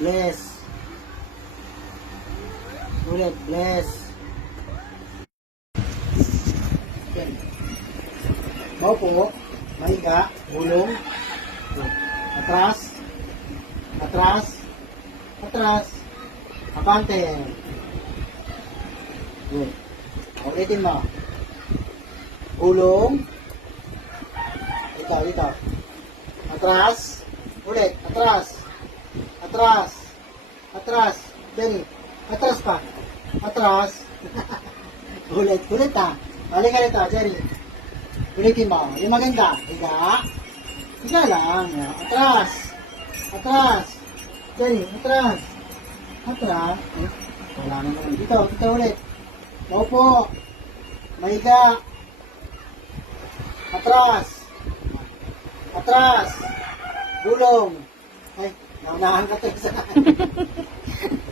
Bless. Ulit, bless. Okay. Maupo, mahiga, gulong. Atras. Atras. Atras. Abante. Good. Ulitin mo. Gulong. Dito. Atras. Ulit. Atras. Atras. Atras. Dali. Atras pa. Atras. Ulit ha. Balik ka rito, Jerry. Ulitin mo. Yung maganda. Higa. Higa lang. Atras. Atras. Jerry, atras. Atras. Wala na naman. Dito ulit. Maupo. Mahiga. Atras. Atras. Gulong. Ay, naunahan ka to isa.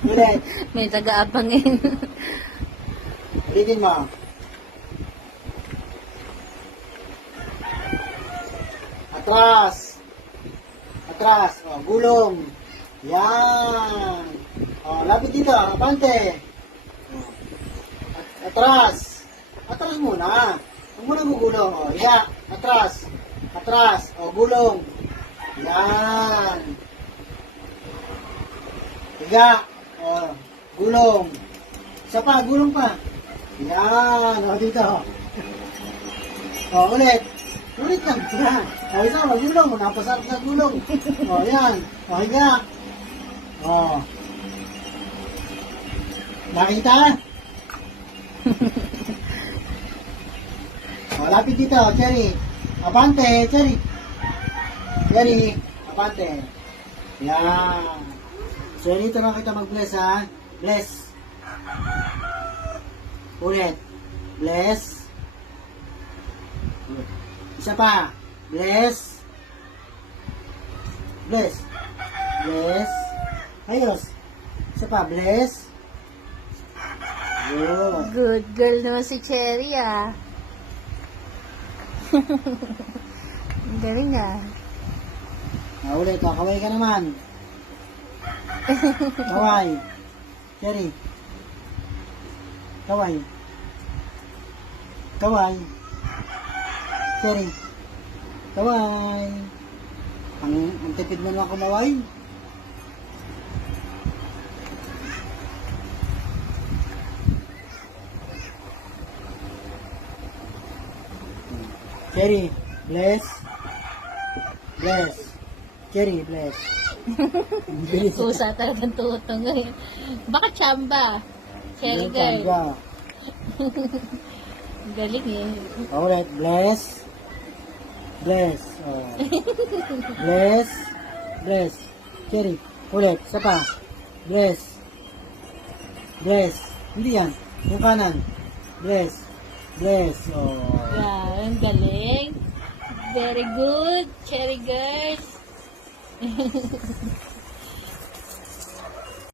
Ulit. May taga-abangin. Ulitin mo. Atras. Atras. O, gulong. Yan. O, lapit dito. Abante. Atras. Atras muna. Huwag muna gugulong. O, higa. Atras. Atras. O, gulong. Yan. Higa. O, gulong. Isa pa, gulong pa. Yan. O, dito. O, ulit. Ulit lang. Yan. O, isa, magulong. Napasarap sa gulong. O, yan. O, higa. O. Nakita? O, lapit dito, Cherry. Abante, Cherry. Cherry, abante. Yan. So, dito lang kita mag-bless, ha? Bless. Ulit. Bless. Isa pa. Bless. Bless. Bless. Ayos. Isa pa. Bless. Good. Good girl naman si Cherry, ah. Ang galing, ah. Ulit. Kaway ka naman. Kaway. Cherry. Kaway. Kaway. Cherry. Kaway. Ang tipid mo naman kumaway. Cherry, bless. Bless. Cherry, bless. Bilis. Kusa talagang tutong ngayon. Baka chamba. Cherry girl. Tamba. Ang galing, eh. Alright, bless. Bless. Oh. Bless. Bless. Cherry. Ulit. Isa pa. Bless. Bless. Hindi yan. Yung kanan. Bless. Bless. Oh. Wow, ang galing. Very good, Cherry girls.